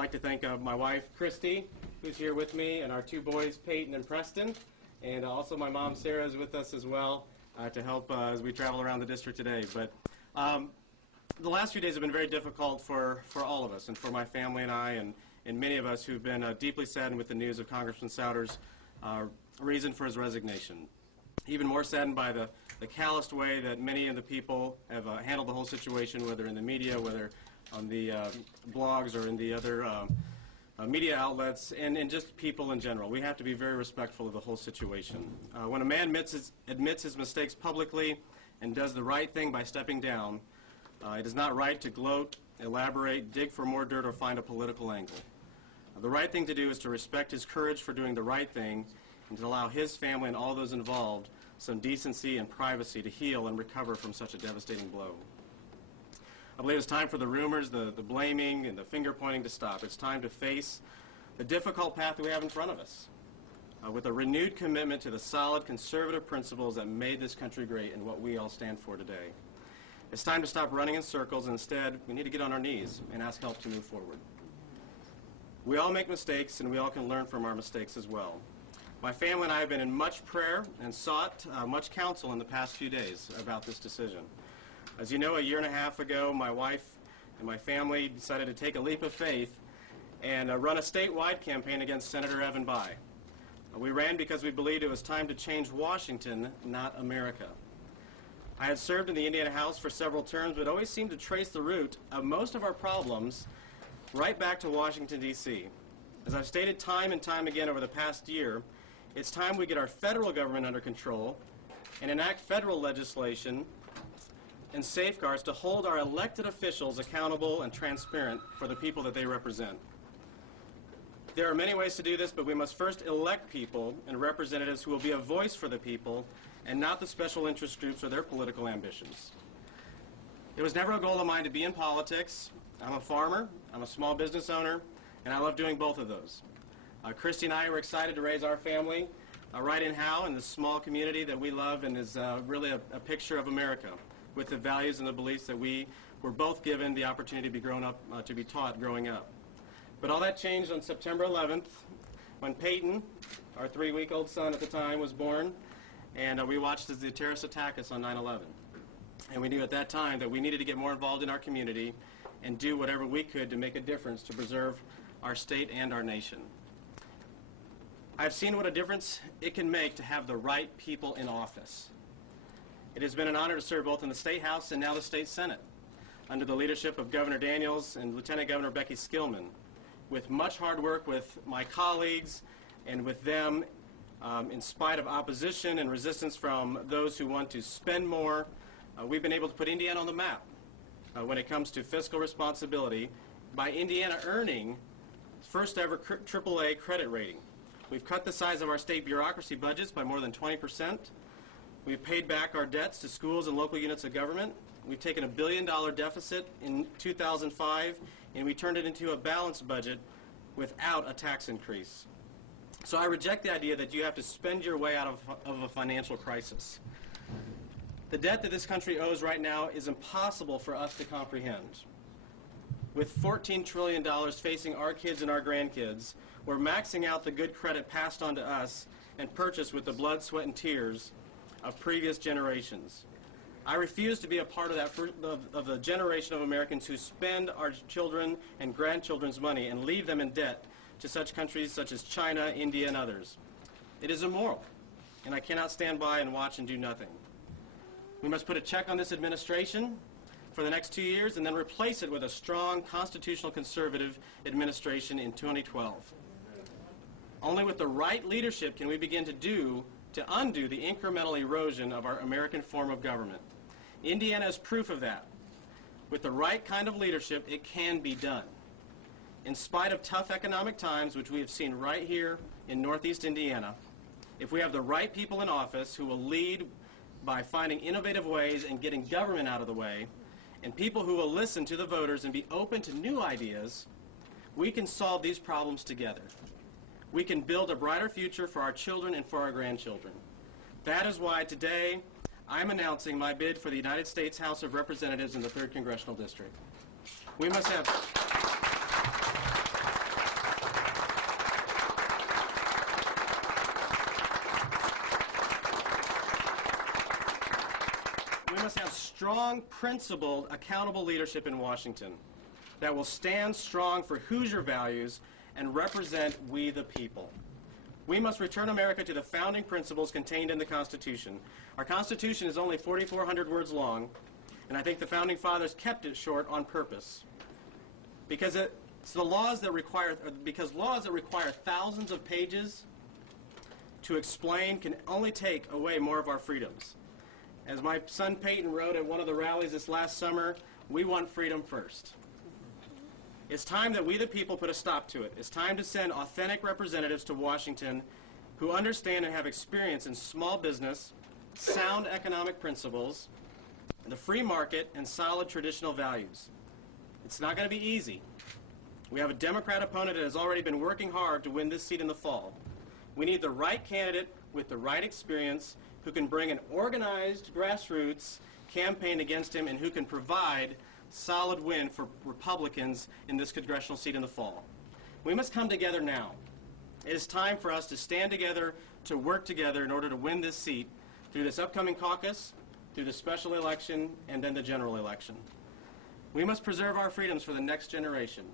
like to thank my wife, Christy, who's here with me, and our two boys, Peyton and Preston. And also my mom, Sarah, is with us as well to help as we travel around the district today. But the last few days have been very difficult for all of us, and for my family and I, and many of us who've been deeply saddened with the news of Congressman Souter's reason for his resignation. Even more saddened by the calloused way that many of the people have handled the whole situation, whether in the media, whether on the blogs or in the other media outlets, and just people in general. We have to be very respectful of the whole situation. When a man admits his mistakes publicly and does the right thing by stepping down, it is not right to gloat, elaborate, dig for more dirt, or find a political angle. The right thing to do is to respect his courage for doing the right thing and to allow his family and all those involved some decency and privacy to heal and recover from such a devastating blow. I believe it's time for the rumors, the blaming, and the finger-pointing to stop. It's time to face the difficult path that we have in front of us with a renewed commitment to the solid conservative principles that made this country great and what we all stand for today. It's time to stop running in circles, and instead we need to get on our knees and ask help to move forward. We all make mistakes, and we all can learn from our mistakes as well. My family and I have been in much prayer and sought much counsel in the past few days about this decision. As you know, a year and a half ago, my wife and my family decided to take a leap of faith and run a statewide campaign against Senator Evan Bayh. We ran because we believed it was time to change Washington, not America. I had served in the Indiana House for several terms, but always seemed to trace the root of most of our problems right back to Washington, D.C. As I've stated time and time again over the past year, it's time we get our federal government under control and enact federal legislation and safeguards to hold our elected officials accountable and transparent for the people that they represent. There are many ways to do this, but we must first elect people and representatives who will be a voice for the people and not the special interest groups or their political ambitions. It was never a goal of mine to be in politics. I'm a farmer, I'm a small business owner, and I love doing both of those. Christy and I were excited to raise our family right in Howe, in this small community that we love and is really a picture of America, with the values and the beliefs that we were both given the opportunity to be grown up, to be taught growing up. But all that changed on September 11th when Peyton, our 3-week-old son at the time, was born, and we watched as the terrorists attacked us on 9/11. And we knew at that time that we needed to get more involved in our community and do whatever we could to make a difference to preserve our state and our nation. I've seen what a difference it can make to have the right people in office. It has been an honor to serve both in the State House and now the State Senate under the leadership of Governor Daniels and Lieutenant Governor Becky Skillman, with much hard work with my colleagues and with them in spite of opposition and resistance from those who want to spend more. We've been able to put Indiana on the map when it comes to fiscal responsibility by Indiana earning first ever AAA credit rating. We've cut the size of our state bureaucracy budgets by more than 20%. We've paid back our debts to schools and local units of government. We've taken a $1 billion deficit in 2005, and we turned it into a balanced budget without a tax increase. So I reject the idea that you have to spend your way out of a financial crisis. The debt that this country owes right now is impossible for us to comprehend. With $14 trillion facing our kids and our grandkids, we're maxing out the good credit passed on to us and purchased with the blood, sweat, and tears of previous generations. I refuse to be a part of that of the generation of Americans who spend our children and grandchildren's money and leave them in debt to such countries such as China, India, and others. It is immoral, and I cannot stand by and watch and do nothing. We must put a check on this administration for the next 2 years and then replace it with a strong constitutional conservative administration in 2012. Only with the right leadership can we begin to undo the incremental erosion of our American form of government. Indiana is proof of that. With the right kind of leadership, it can be done. In spite of tough economic times, which we have seen right here in Northeast Indiana, if we have the right people in office who will lead by finding innovative ways and getting government out of the way, and people who will listen to the voters and be open to new ideas, we can solve these problems together. We can build a brighter future for our children and for our grandchildren. That is why today I'm announcing my bid for the United States House of Representatives in the 3rd Congressional District. We must have strong, principled, accountable leadership in Washington that will stand strong for Hoosier values and represent we the people. We must return America to the founding principles contained in the Constitution. Our Constitution is only 4,400 words long, and I think the Founding Fathers kept it short on purpose. Because laws that require thousands of pages to explain can only take away more of our freedoms. As my son Peyton wrote at one of the rallies this last summer, we want freedom first. It's time that we the people put a stop to it. It's time to send authentic representatives to Washington who understand and have experience in small business, sound economic principles, the free market, and solid traditional values. It's not going to be easy. We have a Democrat opponent that has already been working hard to win this seat in the fall. We need the right candidate with the right experience who can bring an organized grassroots campaign against him and who can provide solid win for Republicans in this congressional seat in the fall. We must come together now. It is time for us to stand together, to work together in order to win this seat through this upcoming caucus, through the special election, and then the general election. We must preserve our freedoms for the next generation.